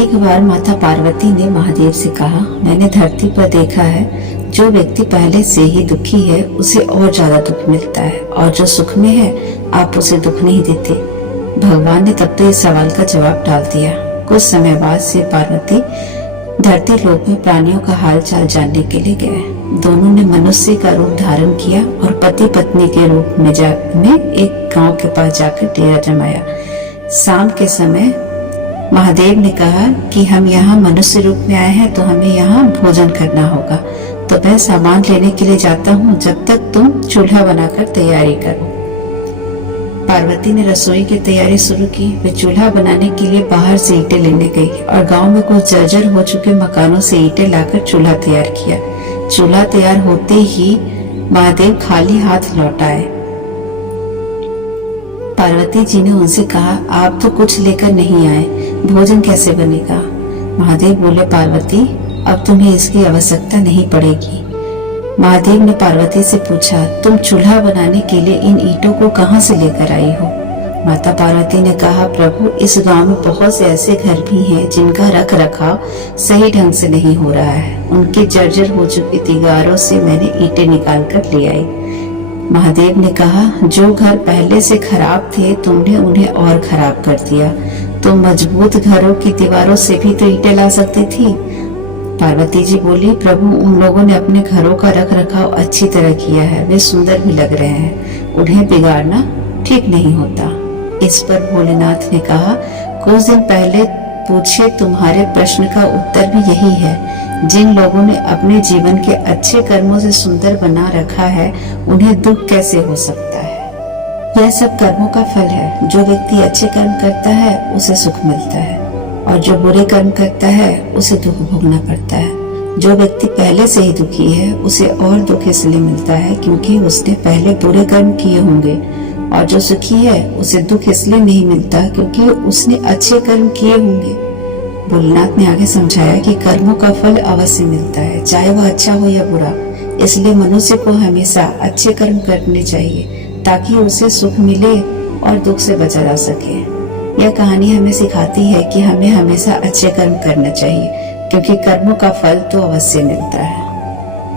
एक बार माता पार्वती ने महादेव से कहा, मैंने धरती पर देखा है जो व्यक्ति पहले से ही दुखी है उसे और ज्यादा दुख मिलता है, और जो सुख में है आप उसे दुख नहीं देते। भगवान ने तब तो इस सवाल का जवाब डाल दिया। कुछ समय बाद से पार्वती धरती लोक में प्राणियों का हाल चाल जानने के लिए गए। दोनों ने मनुष्य का रूप धारण किया और पति पत्नी के रूप में एक गांव के पास जाकर डेरा जमाया। शाम के समय महादेव ने कहा कि हम यहाँ मनुष्य रूप में आए हैं तो हमें यहाँ भोजन करना होगा, तो मैं सामान लेने के लिए जाता हूँ, जब तक तुम चूल्हा बनाकर तैयारी करो। पार्वती ने रसोई की तैयारी शुरू की। वे चूल्हा बनाने के लिए बाहर से ईंटें लेने गई और गांव में कुछ जर्जर हो चुके मकानों से ईंटें लाकर चूल्हा तैयार किया। चूल्हा तैयार होते ही महादेव खाली हाथ लौट आए। पार्वती जी ने उनसे कहा, आप तो कुछ लेकर नहीं आए, भोजन कैसे बनेगा? महादेव बोले, पार्वती अब तुम्हें इसकी आवश्यकता नहीं पड़ेगी। महादेव ने पार्वती से पूछा, तुम चूल्हा बनाने के लिए इन ईंटों को कहां से लेकर आई हो? माता पार्वती ने कहा, प्रभु इस गांव में बहुत से ऐसे घर भी हैं जिनका रख रखाव सही ढंग से नहीं हो रहा है। उनके जर्जर हो चुकी दीवारों से मैंने ईंटें निकाल कर ले आई। महादेव ने कहा, जो घर पहले से खराब थे तुमने उन्हें और खराब कर दिया। तुम मजबूत घरों की दीवारों से भी तो ईंटें ला सकती थी। पार्वती जी बोली, प्रभु उन लोगों ने अपने घरों का रख रखाव अच्छी तरह किया है, वे सुंदर भी लग रहे हैं, उन्हें बिगाड़ना ठीक नहीं होता। इस पर भोलेनाथ ने कहा, कुछ दिन पहले पूछे तुम्हारे प्रश्न का उत्तर भी यही है। जिन लोगों ने अपने जीवन के अच्छे कर्मों से सुंदर बना रखा है उन्हें दुख कैसे हो सकता है? यह सब कर्मों का फल है। जो व्यक्ति अच्छे कर्म करता है उसे सुख मिलता है, और जो बुरे कर्म करता है उसे दुख भोगना पड़ता है। जो व्यक्ति पहले से ही दुखी है उसे और दुख इसलिए मिलता है क्योंकि उसने पहले बुरे कर्म किए होंगे, और जो सुखी है उसे दुख इसलिए नहीं मिलता क्योंकि उसने अच्छे कर्म किए होंगे। भोलेनाथ ने आगे समझाया कि कर्मों का फल अवश्य मिलता है, चाहे वह अच्छा हो या बुरा। इसलिए मनुष्य को हमेशा अच्छे कर्म करने चाहिए ताकि उसे सुख मिले और दुख से बचा जा सके। यह कहानी हमें सिखाती है कि हमें हमेशा अच्छे कर्म करना चाहिए क्योंकि कर्मों का फल तो अवश्य मिलता है।